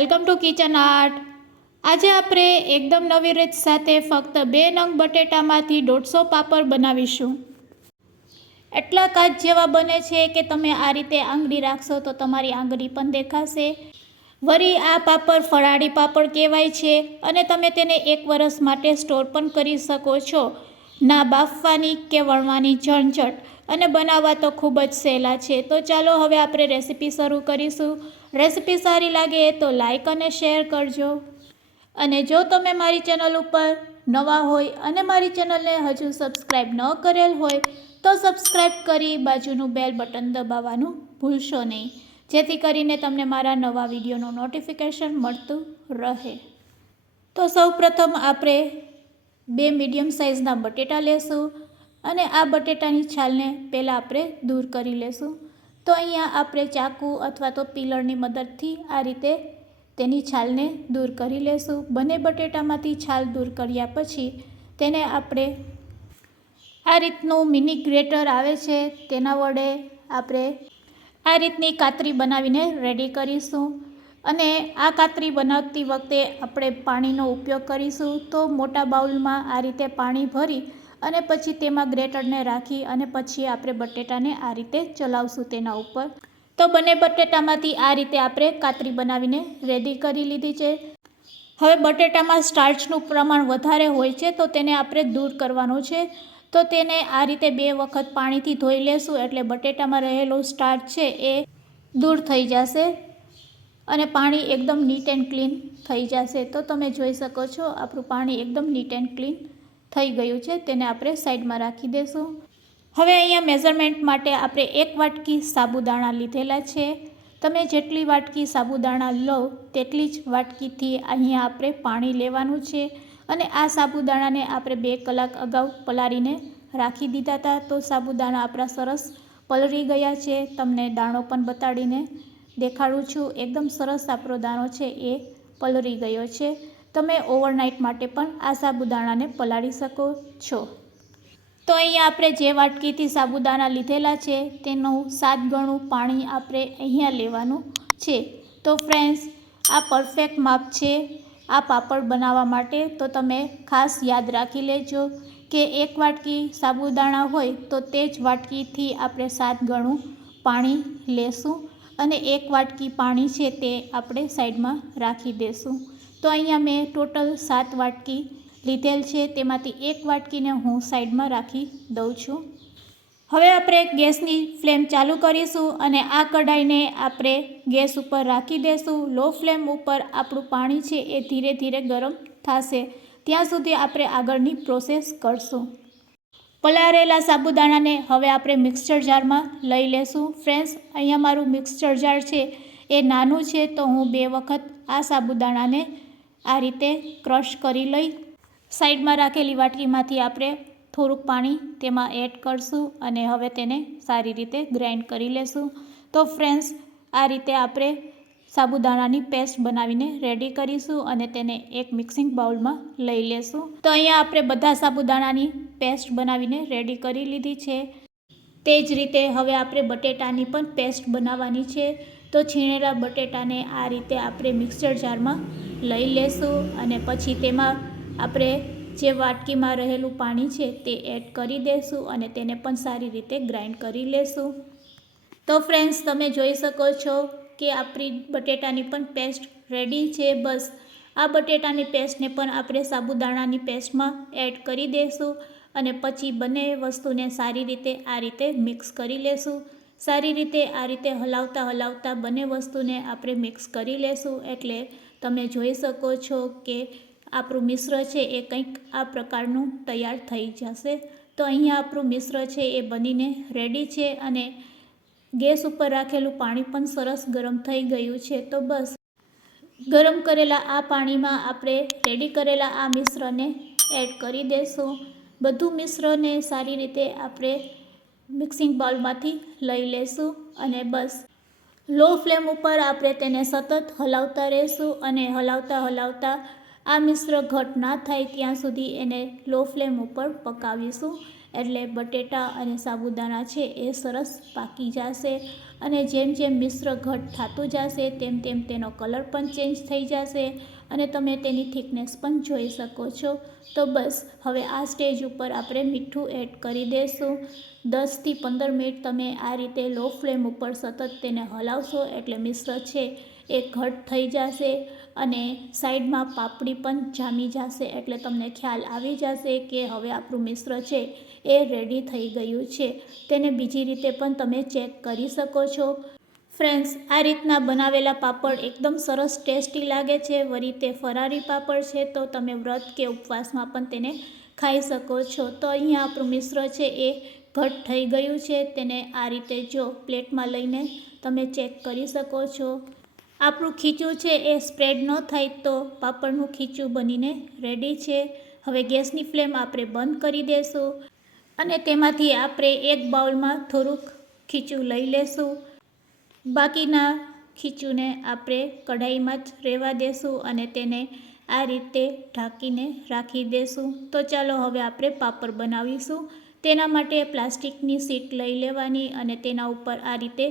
Welcome to kitchen art. આજે આપણે એકદમ નવી રીત સાથે ફક્ત 2 નંગ બટેટામાંથી 150 પાપડ બનાવીશું। એટલા કાચ જેવા બને છે કે તમે આ રીતે આંગળી રાખશો તો તમારી આંગળી પણ દેખાશે। વળી આ પાપડ ફરાળી પાપડ કહેવાય છે અને તમે તેને 1 વર્ષ માટે સ્ટોર પણ કરી શકો છો। ના બાફવાની કે વણવાની ઝંઝટ અને બનાવવા તો ખૂબ જ સહેલા છે। તો ચાલો હવે આપણે રેસીપી શરૂ કરીશું। રેસીપી સારી લાગે તો લાઈક અને શેર કરજો। અને જો તમે મારી ચેનલ ઉપર નવા હોય અને મારી ચેનલને હજુ સબસ્ક્રાઈબ ન કરેલ હોય તો સબસ્ક્રાઈબ કરી બાજુનું બેલ બટન દબાવવાનું ભૂલશો નહીં, જેથી કરીને તમને મારા નવા વિડીયોનું નોટિફિકેશન મળતું રહે। તો સૌપ્રથમ આપણે 2 મીડિયમ સાઇઝના બટેટા લેશું અને આ બટેટાની છાલને પહેલાં આપણે દૂર કરી લેશું। તો અહીંયા આપણે ચાકુ અથવા તો પીલરની મદદથી આ રીતે તેની છાલને દૂર કરી લેશું। બંને બટેટામાંથી છાલ દૂર કર્યા પછી તેને આપણે આ રીતનું મિની ગ્રેટર આવે છે તેના વડે આપણે આ રીતની કાતરી બનાવીને રેડી કરીશું। અને આ કાતરી બનાવતી વખતે આપણે પાણીનો ઉપયોગ કરીશું। તો મોટા બાઉલમાં આ રીતે પાણી ભરી અને પછી તેમાં ગ્રેટરને રાખી અને પછી આપણે બટેટાને આ રીતે ચલાવશું તેના ઉપર। તો બંને બટેટામાંથી આ રીતે આપણે કાતરી બનાવીને રેડી કરી લીધી છે। હવે બટેટામાં સ્ટાર્ચનું પ્રમાણ વધારે હોય છે તો તેને આપણે દૂર કરવાનું છે। તો તેને આ રીતે 2 વખત પાણીથી ધોઈ લેશું એટલે બટેટામાં રહેલો સ્ટાર્ચ છે એ દૂર થઈ જશે અને પાણી એકદમ નીટ એન્ડ ક્લીન થઈ જશે। તો તમે જોઈ શકો છો આપણું પાણી એકદમ નીટ એન્ડ ક્લીન થઈ ગયું છે। તેને આપણે સાઈડમાં રાખી દઈશું। હવે અહીંયા મેઝરમેન્ટ માટે આપણે 1 વાટકી સાબુદાણા લીધેલા છે। તમે જેટલી વાટકી સાબુદાણા લો તેટલી જ વાટકીથી અહીંયા આપણે પાણી લેવાનું છે। અને આ સાબુદાણાને આપણે 2 કલાક અગાઉ પલાળીને રાખી દીધા હતા। તો સાબુદાણા આપણા સરસ પલળી ગયા છે। તમને દાણો પણ બતાડીને દેખાડું છું, એકદમ સરસ આપણો દાણો છે એ પલળી ગયો છે। તમે ઓવરનાઇટ માટે પણ આ સાબુદાણાને પલાળી શકો છો। તો અહીંયા આપણે જે વાટકીથી સાબુદાણા લીધેલા છે તેનું 7 ગણું પાણી આપણે અહીંયા લેવાનું છે। તો ફ્રેન્ડ્સ, આ પરફેક્ટ માપ છે આ પાપડ બનાવવા માટે। તો તમે ખાસ યાદ રાખી લેજો કે 1 વાટકી સાબુદાણા હોય તો તે જ વાટકીથી આપણે 7 ગણું પાણી લેશું અને 1 વાટકી પાણી છે તે આપણે સાઈડમાં રાખી દેશું। તો અહીંયા મેં ટોટલ 7 વાટકી લીધેલ છે, તેમાંથી 1 વાટકીને હું સાઈડમાં રાખી દઉં છું। હવે આપણે ગેસની ફ્લેમ ચાલુ કરીશું અને આ કઢાઈને આપણે ગેસ ઉપર રાખી દઈશું। લો ફ્લેમ ઉપર આપણું પાણી છે એ ધીરે ધીરે ગરમ થશે ત્યાં સુધી આપણે આગળની પ્રોસેસ કરશું। પલાળેલા સાબુદાણાને હવે આપણે મિક્સર જારમાં લઈ લેશું। ફ્રેન્ડ્સ, અહીંયા મારું મિક્સર જાર છે એ નાનું છે તો હું 2 વખત આ સાબુદાણાને આ રીતે ક્રશ કરી લઈ સાઈડમાં રાખેલી વાટકીમાંથી આપણે થોડુંક પાણી તેમાં એડ કરશું અને હવે તેને સારી રીતે ગ્રાઇન્ડ કરી લેશું। તો ફ્રેન્ડ્સ, આ રીતે આપણે સાબુદાણાની પેસ્ટ બનાવીને રેડી કરીશું અને તેને એક મિક્સિંગ બાઉલમાં લઈ લેશું। તો અહીંયા આપણે બધા સાબુદાણાની પેસ્ટ બનાવીને રેડી કરી લીધી છે। તે જ રીતે હવે આપણે બટેટાની પણ પેસ્ટ બનાવવાની છે। તો છીણેલા બટેટાને આ રીતે આપણે મિક્સર જારમાં લઈ લેશું અને પછી તેમાં આપણે જે વાટકીમાં રહેલું પાણી છે તે એડ કરી દઈશું અને તેને પણ સારી રીતે ગ્રાઇન્ડ કરી લેશું। તો ફ્રેન્ડ્સ, તમે જોઈ શકો છો કે આપણી બટેટાની પણ પેસ્ટ રેડી છે। બસ આ બટેટાની પેસ્ટને પણ આપણે સાબુદાણાની પેસ્ટમાં એડ કરી દઈશું અને પછી બંને વસ્તુને સારી રીતે આ રીતે મિક્સ કરી લેશું। સારી રીતે આ રીતે હલાવતા હલાવતા બંને વસ્તુને આપણે મિક્સ કરી લેશું એટલે તમે જોઈ શકો છો કે આપણું મિશ્ર છે એ કંઈક આ પ્રકારનું તૈયાર થઈ જશે। તો અહીંયા આપણું મિશ્ર છે એ બનીને રેડી છે અને ગેસ ઉપર રાખેલું પાણી પણ સરસ ગરમ થઈ ગયું છે। તો બસ ગરમ કરેલા આ પાણીમાં આપણે રેડી કરેલા આ મિશ્રને એડ કરી દઈશું। બધું મિશ્રને સારી રીતે આપણે મિક્સિંગ બાઉલમાંથી લઈ લેશું અને બસ લો ફ્લેમ ઉપર આપણે તેને સતત હલાવતા રહીશું અને હલાવતા હલાવતા આ મિશ્ર ઘટ ના થાય ત્યાં સુધી એને લો ફ્લેમ ઉપર પકાવીશું। એટલે બટેટા અને સાબુદાણા છે એ સરસ પાકી જશે અને જેમ જેમ મિશ્ર ઘટ થતું જશે તેમ તેમ તેનો કલર પણ ચેન્જ થઈ જશે અને તમે તેની થિકનેસ પણ જોઈ શકો છો. તો બસ હવે આ સ્ટેજ ઉપર આપણે મીઠું એડ કરી દઈશું. 10થી 15 મિનિટ તમે આ રીતે લો ફ્લેમ ઉપર સતત તેને હલાવશો એટલે મિશ્ર છે એ ઘટ થઈ જશે અને સાઈડમાં પાપડી પણ જામી જશે એટલે તમને ખ્યાલ આવી જશે કે હવે આપણું મિશ્ર છે એ રેડી થઈ ગયું છે. તેને બીજી રીતે પણ તમે ચેક કરી શકો છો. ફ્રેન્ડ્સ, આ રીતના બનાવેલા પાપડ એકદમ સરસ ટેસ્ટી લાગે છે. વળી તે ફરારી પાપડ છે તો તમે વ્રત કે ઉપવાસમાં પણ તેને ખાઈ શકો છો. તો અહીંયા આપણું મિશ્ર છે એ ઘટ થઈ ગયું છે. તેને આ રીતે જો પ્લેટમાં લઈને તમે ચેક કરી શકો છો. આપણું ખીચું છે એ સ્પ્રેડ ન થાય તો પાપડનું ખીચું બનીને રેડી છે. હવે ગેસની ફ્લેમ આપણે બંધ કરી દઈશું અને તેમાંથી આપણે એક બાઉલમાં થોડુંક ખીચું લઈ લેશું. બાકીના ખીચુંને આપણે કઢાઈમાં જ રહેવા દેશું અને તેને આ રીતે ઢાંકીને રાખી દેશું. તો ચાલો હવે આપણે પાપડ બનાવીશું. તેના માટે પ્લાસ્ટિકની શીટ લઈ લેવાની અને તેના ઉપર આ રીતે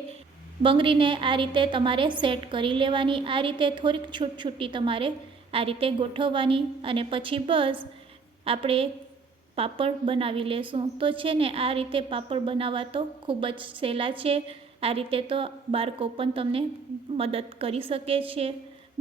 બંગડીને આ રીતે તમારે સેટ કરી લેવાની. આ રીતે થોડીક છૂટી તમારે આ રીતે ગોઠવવાની અને પછી બસ આપણે પાપડ બનાવી લેશું. તો છે ને આ રીતે પાપડ બનાવવા તો ખૂબ જ સહેલા છે. આ રીતે તો બાળકો પણ તમને મદદ કરી શકે છે.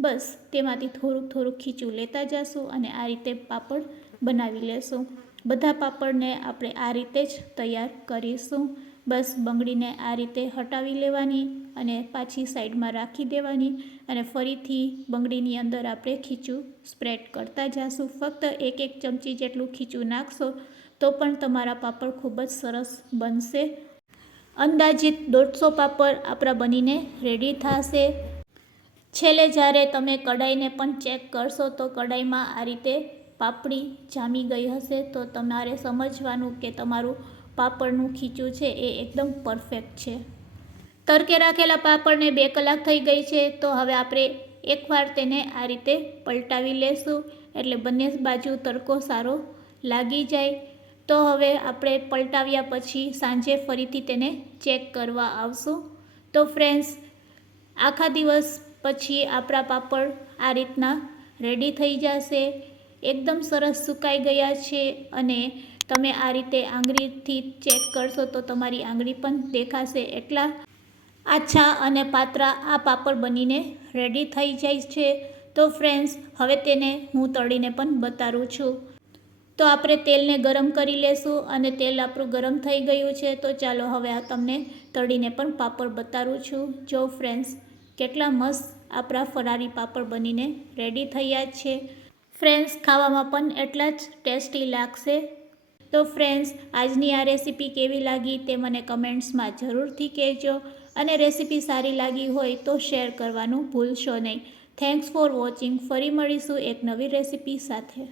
બસ તેમાંથી થોડુંક ખીચું લેતા જશું અને આ રીતે પાપડ બનાવી લેશું. બધા પાપડને આપણે આ રીતે જ તૈયાર કરીશું. બસ બંગડીને આ રીતે હટાવી લેવાની અને પાછી સાઈડમાં રાખી દેવાની અને ફરીથી બંગડીની અંદર આપણે ખીચું સ્પ્રેડ કરતા જશું. ફક્ત એક ચમચી જેટલું ખીચું નાખશો તો પણ તમારા પાપડ ખૂબ જ સરસ બનશે. અંદાજિત 150 પાપડ આપણા બનીને રેડી થશે. છેલ્લે જ્યારે તમે કઢાઈને પણ ચેક કરશો તો કઢાઈમાં આ રીતે પાપડી જામી ગઈ હશે તો તમારે સમજવાનું કે તમારું પાપડનું ખીચું છે એ એકદમ પરફેક્ટ છે. તડકે રાખેલા પાપડને 2 કલાક થઈ ગઈ છે તો હવે આપણે એકવાર તેને આ રીતે પલટાવી લેશું એટલે બંને બાજુ તડકો સારો લાગી જાય. તો હવે આપણે પલટાવ્યા પછી સાંજે ફરીથી તેને ચેક કરવા આવશું. તો ફ્રેન્ડ્સ, આખા દિવસ પછી આપણા પાપડ આ રીતના રેડી થઈ જશે. એકદમ સરસ સુકાઈ ગયા છે અને તમે આ રીતે આંગળીથી ચેક કરશો તો તમારી આંગળી પણ દેખાશે. એટલા આછા અને પાતળા આ પાપડ બનીને રેડી થઈ જાય છે. તો ફ્રેન્ડ્સ, હવે તેને હું તળીને પણ બતાવું છું. તો આપણે તેલને ગરમ કરી લેશું અને તેલ આપણું ગરમ થઈ ગયું છે. તો ચાલો હવે આ તમને તળીને પણ પાપડ બતાવું છું. જો ફ્રેન્ડ્સ, કેટલા મસ્ત આપણા ફરારી પાપડ બનીને રેડી થયા છે. ફ્રેન્ડ્સ, ખાવામાં પણ એટલા જ ટેસ્ટી લાગશે. તો ફ્રેન્ડ્સ, આજની આ રેસીપી કેવી લાગી તે મને કમેન્ટ્સમાં જરૂરથી કહેજો અને રેસીપી સારી લાગી હોય તો શેર કરવાનું ભૂલશો નહીં. Thanks for watching. ફરી મળીશું એક નવી રેસીપી સાથે.